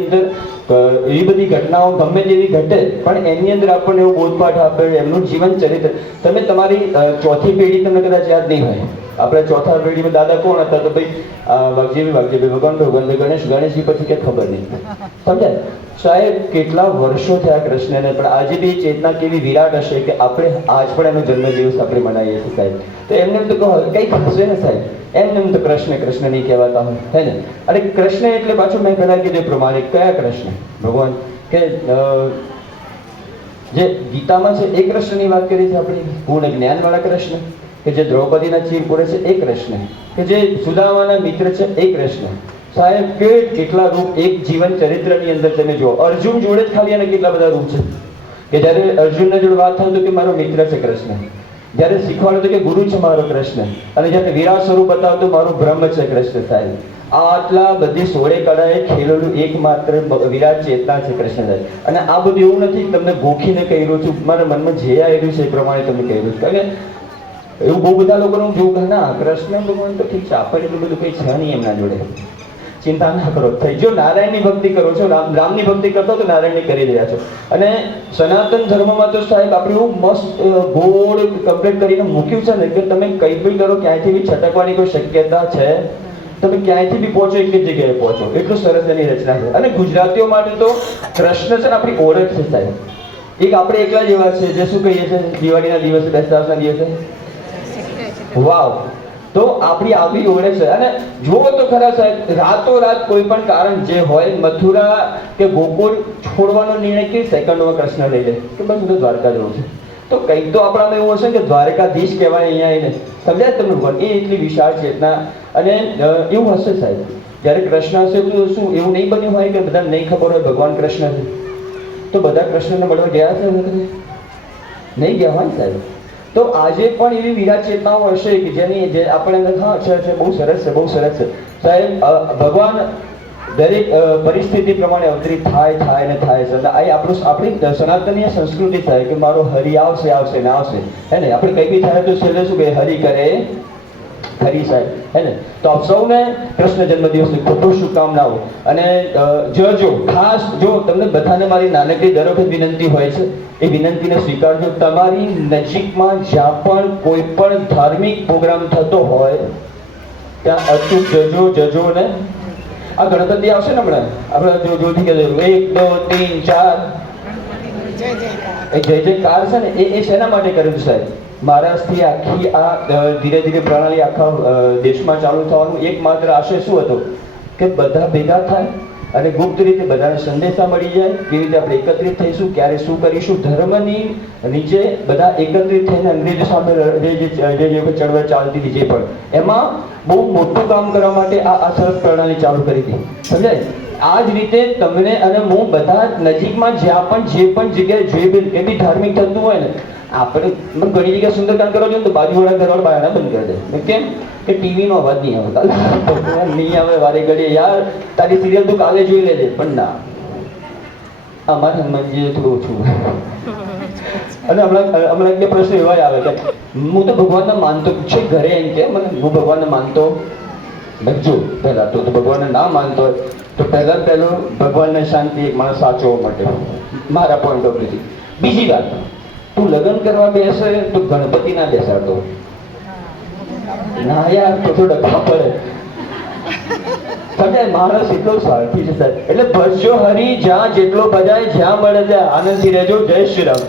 અંદર એવી બધી ઘટનાઓ ગમે તેવી ઘટે પણ એની અંદર આપણને એવો બોધપાઠ આપે, એમનું જીવન ચરિત્ર. તમે તમારી ચોથી પેઢી તમને કદાચ યાદ નહીં હોય. આપણે ચોથા પેઢીમાં દાદા કોણ હતા? તો ભાઈ વાઘજીભાઈ, ભગવાન ગણેશજી પછી કે ખબર નહીં. સમજાય સાહેબ? કેટલા વર્ષો થયા કૃષ્ણને, પણ આજે બી ચેતના કેવી વિરાટ હશે કે આપણે આજ પણ એનો જન્મદિવસ આપણે મનાવીએ છીએ સાહેબ. તો એમને તો કહો કંઈક હશે ને સાહેબ, એમને તો કૃષ્ણ નહીં કહેવાતા હોય, હે ને? અને કૃષ્ણ એટલે પાછું મેં પહેલા કીધું એ પ્રમાણે કયા કૃષ્ણ? ભગવાન કે જે ગીતામાં છે એ કૃષ્ણની વાત કરી છે આપણે, પૂર્ણ જ્ઞાનવાળા કૃષ્ણ, કે જે દ્રૌપદીના ચીર પૂરે છે એ કૃષ્ણ, કે જે સુદામાના મિત્ર છે એ કૃષ્ણ. સાહેબ કેટલા રૂપ એક જીવન ચરિત્રની અંદર તમે જુઓ. અર્જુન જોડે જ ખાલી અને કેટલા બધા રૂપ છે કે જ્યારે અર્જુનના જોડે વાત થાય તો કે મારો મિત્ર છે કૃષ્ણ, જ્યારે શીખવાડો તો કે ગુરુ છે મારો કૃષ્ણ, અને જ્યારે વિરાટ સ્વરૂપ બતાવતો મારું બ્રહ્મ છે કૃષ્ણ. સાહેબ આટલા બધી 16 કળાએ ખેલેલું એકમાત્ર વિરાટ ચેતના છે કૃષ્ણ સાહેબ. અને આ બધું એવું નથી તમને ગોખીને કહ્યું છું, મારા મનમાં જે આવ્યું છે એ પ્રમાણે તમને કહ્યું છું. કારણ કે એવું બહુ બધા લોકોનું જોવું કે ના કૃષ્ણ ભગવાન તો ઠીક છે, આપણે એટલું બધું કંઈ છે નહીં એમના જોડે, ચિંતા ના કરો. થઈ જો નારાયણની ભક્તિ કરો છો, રામની ભક્તિ કરતો તો નારાયણની કરી રહ્યા છો. અને સનાતન ધર્મમાં તો સાહેબ આપણે એવું મસ્ત ગોળ કમ્પ્લીટ કરીને મૂક્યું છે ને કે તમે કંઈ બી કરો ક્યાંયથી બી છટકવાની કોઈ શક્યતા છે, તમે ક્યાંયથી બી પહોંચો એક જ જગ્યાએ પહોંચો, એટલું સરસ એની રચના છે. અને ગુજરાતીઓ માટે તો કૃષ્ણ છે ને આપણી ઓળખ છે સાહેબ. એક આપણે એકલા જેવા છે જે શું કહીએ છીએ દિવાળીના દિવસે, બેસતા વર્ષના દિવસે વાવ, તો આપણી આવી ઓળખ છે. અને જુઓ તો ખરા સાહેબ, રાતોરાત કોઈ પણ કારણ જે હોય, મથુરા કે ગોકુળ છોડવાનો નિર્ણય કે સેકન્ડોમાં કૃષ્ણ લઈ લે કે બસ હું તો દ્વારકા જવું છે. તો કંઈક તો આપણામાં એવું હશે કે દ્વારકાધીશ કહેવાય અહીંયા આવીને. સમજાય તમને ભગવાન? એ એટલી વિશાળ ચેતના. અને એવું હશે સાહેબ, જ્યારે કૃષ્ણ હશે તો શું એવું નહીં બન્યું હોય કે બધાને નહીં ખબર હોય ભગવાન કૃષ્ણ છે? તો બધા કૃષ્ણને મળવા ગયા છે? નહીં ગયા હોય સાહેબ. તો આજે પણ એવી વિરાટ ચેતનાઓ હશે કે જેની જે આપણે હા છે બહુ સરસ છે, બહુ સરસ છે સાહેબ. ભગવાન દરેક પરિસ્થિતિ પ્રમાણે અવતરિત થાય ને થાય છે. આપણી સનાતનીય સંસ્કૃતિ થાય કે મારો હરિ આવશે ને આવશે, હે ને? આપણે કંઈ બી થાય તો છેલ્લે શું કહે? હરિ કરે હરી સાહેબ, હે ને? તો આપ સૌને કૃષ્ણ જન્મદિવસની ખૂબ ખૂબ શુભકામનાઓ. અને જો ખાસ જો તમને બધાને મારી નાનકડી દર વખત વિનંતી હોય છે, એ વિનંતીને સ્વીકારજો. તમારી નજીકમાં જ્યાં પણ કોઈ પણ ધાર્મિક પ્રોગ્રામ થતો હોય ત્યાં અચૂક જજો ને. આ ગણપતિ આવશે ને હમણાં, આપણે જોથી કે 1 2 3 4 જય જયકાર છે ને, એ શેના માટે કર્યું સાહેબ? મહારાષ્ટ્રથી આખી આ ધીરે ધીરે પ્રણાલી આખા દેશમાં ચાલુ થવાનું એકમાત્ર આશય શું હતો કે બધા ભેગા થાય અને ગુપ્ત રીતે બધાને સંદેશા મળી જાય, કેવી રીતે આપણે એકત્રિત થઈશું, ક્યારે શું કરીશું. ધર્મની નીચે બધા એકત્રિત થઈને અંગ્રેજો સામે જે ચળવળ ચાલતી હતી જે પણ, એમાં બહુ મોટું કામ કરવા માટે આ સરસ પ્રણાલી ચાલુ કરી હતી. સમજાય? આ જ રીતે તમને અને હું બધા નજીકમાં જ્યાં પણ જે પણ જગ્યાએ જે બી ધાર્મિક થતું હોય ને, આપણે ઘણી જગ્યાએ સુંદરકાંડ કરવા જોઈએ તો બાજુવાળા ઘરવાળા બાયણા બંધ કરી દે. કેમ કે ટીવીનો અવાજ નહીં આવે, નહીં આવે વારે ઘડીએ યાર તારી સિરિયલ તું કાલે જોઈ લેજે. પણ ના, અમારે હનુમાનજી થોડું ઓછું. અને હમણાં એક બે પ્રશ્ન એવા આવે કે હું તો ભગવાનને માનતો છે ઘરે, એમ કે મને હું ભગવાનને માનતો જો પહેલા તો ભગવાનને ના માનતો હોય તો પહેલું ભગવાનને શાંતિ એક માણસ સાચવવા માટે મારા પોઈન્ટ ઓફ વ્યૂથી. બીજી વાત, તું લગ્ન કરવા બેસે તો ગણપતિ ના બેસાડતો ના યાર, તો ડખા પડે. સમજાય? માણસ એટલો સ્વાર્થી છે સાહેબ. એટલે ભજ્યો હરી જ્યાં જેટલો બજાય, જ્યાં મળે ત્યાં આનંદથી રહેજો. જય શ્રી રામ.